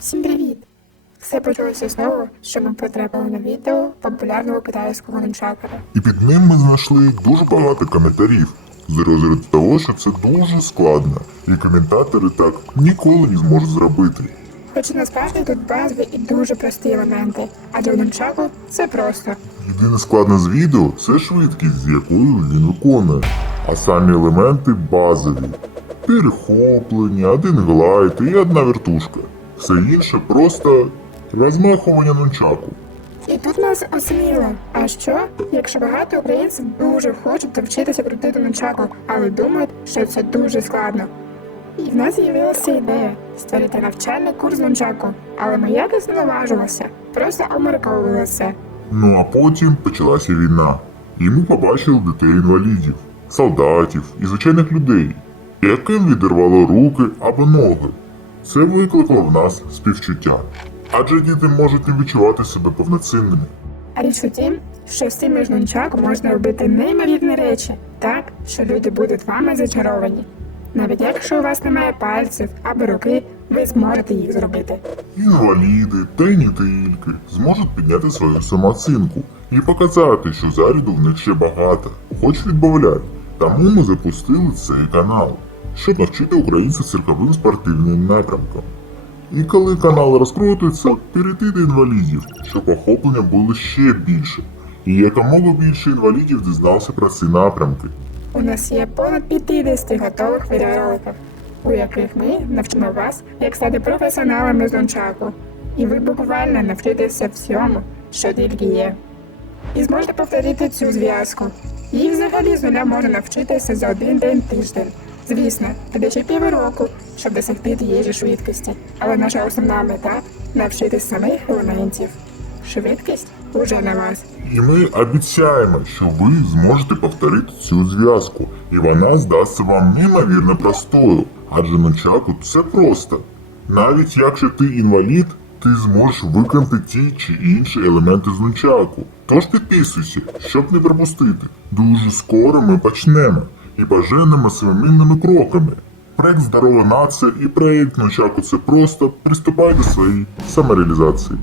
Всім привіт! Все почалося знову, що ми потрапили на відео популярного китайського нунчака. І під ним ми знайшли дуже багато коментарів з розряду того, що це дуже складно, і коментатори так ніколи не зможуть зробити. Хоч насправді тут базові і дуже прості елементи, адже в нунчаку це просто. Єдине складне з відео це швидкість, з якою він виконує, а самі елементи базові. Перехоплення, один глайд і одна вертушка. Все інше просто розмахування нунчаку. І тут нас осінило. А що, якщо багато українців дуже хочуть навчитися крутити нунчаку, але думають, що це дуже складно. І в нас з'явилася ідея створити навчальний курс нунчаку, але ми якось не наважилися, просто обмірковували все. Ну а потім почалася війна, і ми побачили дітей-інвалідів, солдатів і звичайних людей, яким відірвало руки або ноги. Це викликало в нас співчуття. Адже діти можуть не відчувати себе повноцінними. А річ у тім, що з цим ж можна робити неймовірні речі, так, що люди будуть вами зачаровані. Навіть якщо у вас немає пальців або руки, ви зможете їх зробити. Інваліди та й не тільки зможуть підняти свою самооцінку і показати, що заряду в них ще багато, хоч відбавляй. Тому ми запустили цей канал, щоб навчити українців цирковим спортивним напрямкам. І коли канал розкрутиться, перейти до інвалідів, щоб охоплення було ще більше. І якомога більше інвалідів дізнався про ці напрямки. У нас є понад 50 готових відеороликів, у яких ми навчимо вас, як стати професіоналами з нунчаку. І ви буквально навчитеся всьому, що тільки є. І зможете повторити цю зв'язку. І взагалі з нуля можна навчитися за один день тиждень. Звісно, тобі ще півроку, щоб досягти ж швидкості. Але наша основна мета навчитись самих елементів. Швидкість уже на вас. І ми обіцяємо, що ви зможете повторити цю зв'язку, і вона здасться вам неймовірно простою, адже нунчаку це просто. Навіть якщо ти інвалід, ти зможеш виконати ті чи інші елементи з нунчаку. Тож підписуйся, щоб не пропустити. Дуже скоро ми почнемо і поженемо семимильними кроками. Проект Здорова нація і проект «Ночаку це просто приступай до своєї самореалізації.